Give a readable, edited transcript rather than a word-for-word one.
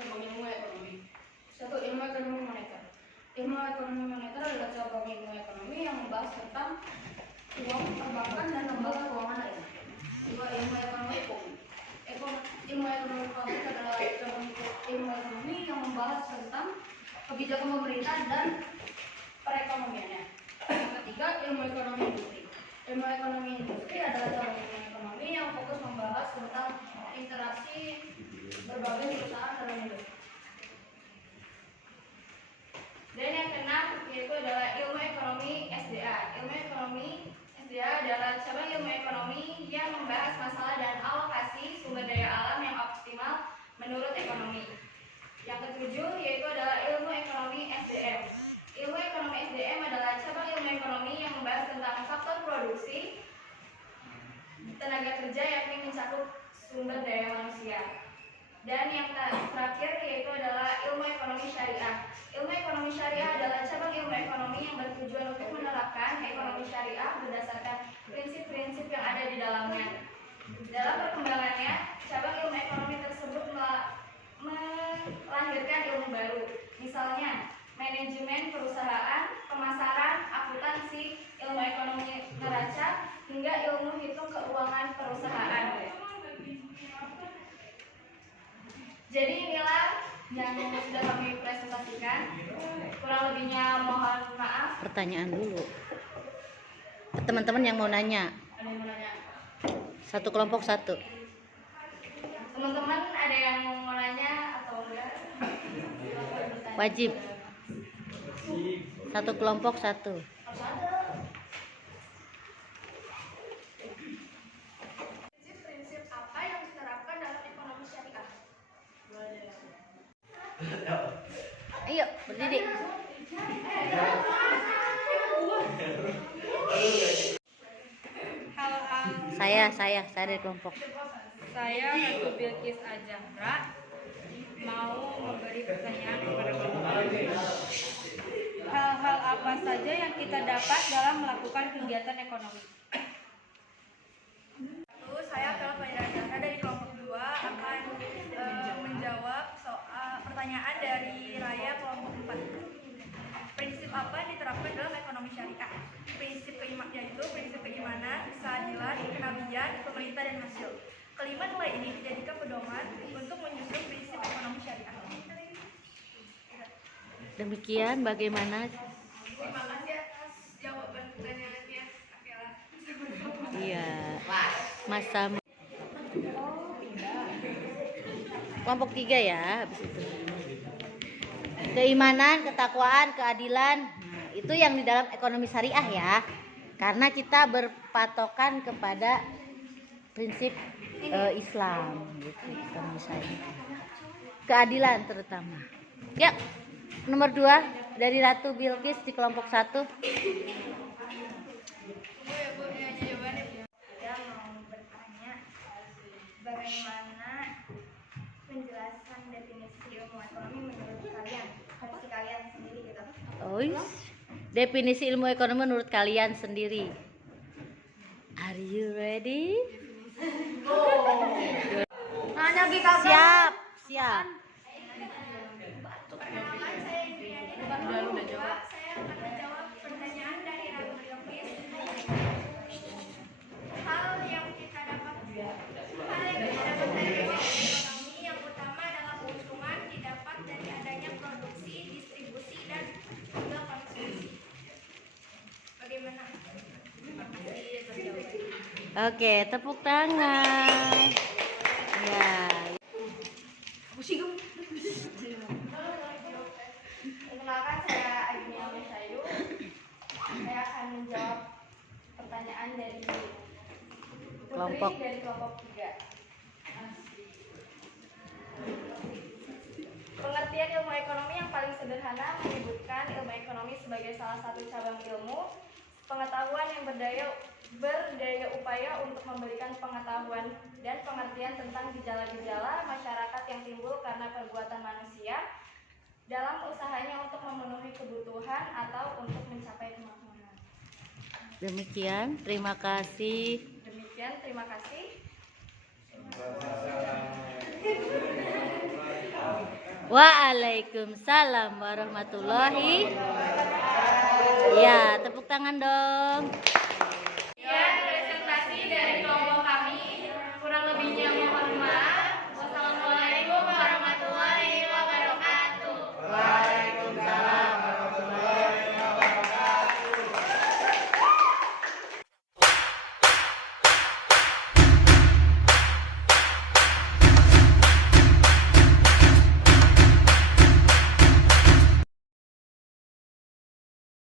Cabang ilmu ekonomi. Satu, ilmu ekonomi moneter. Ilmu ekonomi moneter adalah cabang ilmu ekonomi yang membahas tentang uang, perbankan, dan lembaga keuangan lainnya. Dua, ilmu ekonomi publik. Ilmu ekonomi publik adalah cabang ilmu ekonomi yang membahas tentang kebijakan pemerintah dan perekonomiannya. Yang ketiga, ilmu ekonomi industri. Ilmu ekonomi industri adalah cabang ilmu ekonomi yang fokus membahas tentang interaksi berbagai perusahaan dalam industri. Dan yang keenam yaitu adalah ilmu ekonomi SDA. Ilmu ekonomi SDA adalah cabang ilmu ekonomi yang membahas masalah dan alokasi sumber daya alam yang optimal menurut ekonomi. Yang ketujuh yaitu adalah ilmu ekonomi SDM. Ilmu ekonomi SDM adalah cabang ilmu ekonomi yang membahas tentang faktor produksi tenaga kerja yakni mencakup sumber daya manusia. Dan yang terakhir yaitu adalah ilmu ekonomi syariah. Ilmu ekonomi syariah adalah cabang ilmu ekonomi yang bertujuan untuk menerapkan ekonomi syariah berdasarkan prinsip-prinsip yang ada di dalamnya. Dalam perkembangannya, cabang ilmu ekonomi tersebut melahirkan ilmu baru. Misalnya, manajemen perusahaan, pemasaran, akuntansi, ilmu ekonomi neraca, hingga ilmu hitung keuangan perusahaan. Jadi inilah yang sudah kami presentasikan. Kurang lebihnya mohon maaf. Pertanyaan dulu. Teman-teman yang mau nanya. Ada yang mau nanya? Satu kelompok satu. Teman-teman ada yang mau nanya atau enggak? Wajib. Satu kelompok satu. Harus ada. Prinsip apa yang diterapkan dalam ekonomi syariah? Ayo, berdiri. Saya dari kelompok. Saya Ratu Bilkis Azahra mau memberi pertanyaan kepada kelompok. Hal-hal apa saja yang kita dapat dalam melakukan kegiatan ekonomi? Saya adalah Fahira Azahra dari kelompok 2 akan menjawab soal pertanyaan dari Raya kelompok 4. Prinsip apa yang diterapkan dalam ekonomi syariah? Yaitu prinsip keimanan, keadilan, kenabian, pemerintah, dan hasil. Kelima nilai ini dijadikan pedoman untuk menyusun prinsip ekonomi syariah. Demikian bagaimana? Terima kasih atas jawaban pertanyaannya, Akela. Iya. Masa kelompok 3 ya, habis itu. Keimanan, ketakwaan, keadilan. Nah, itu yang di dalam ekonomi syariah ya. Karena kita berpatokan kepada prinsip Islam gitu, ekonomi syariah. Keadilan terutama. Ya. Nomor 2 dari Ratu Bilkis di kelompok 1. Saya mau bertanya bagaimana penjelasan definisi ilmu ekonomi menurut kalian, versi kalian sendiri gitu. Definisi ilmu ekonomi menurut kalian sendiri. Are you ready? Nanya kita Siap, siap. Perkenalkan, saya Indriani dari kelompok 2. Saya akan menjawab pertanyaan dari Ratu Bilkis. Hal yang kita dapat dari ekonomi yang utama adalah keuntungan didapat dari adanya produksi, distribusi, dan juga konsumsi. Bagaimana? Oke, tepuk tangan. Ya. Perkenalkan, saya Agnia Mesayu. Saya akan menjawab pertanyaan dari Kelompok. Putri dari kelompok 3. Pengertian ilmu ekonomi yang paling sederhana menyebutkan ilmu ekonomi sebagai salah satu cabang ilmu pengetahuan yang berdaya upaya untuk memberikan pengetahuan dan pengertian tentang gejala-gejala masyarakat yang timbul karena perbuatan manusia dalam usahanya untuk memenuhi kebutuhan atau untuk mencapai kemakmuran. Demikian, terima kasih. Demikian, terima kasih. Waalaikumsalam warahmatullahi. Ya, tepuk tangan dong.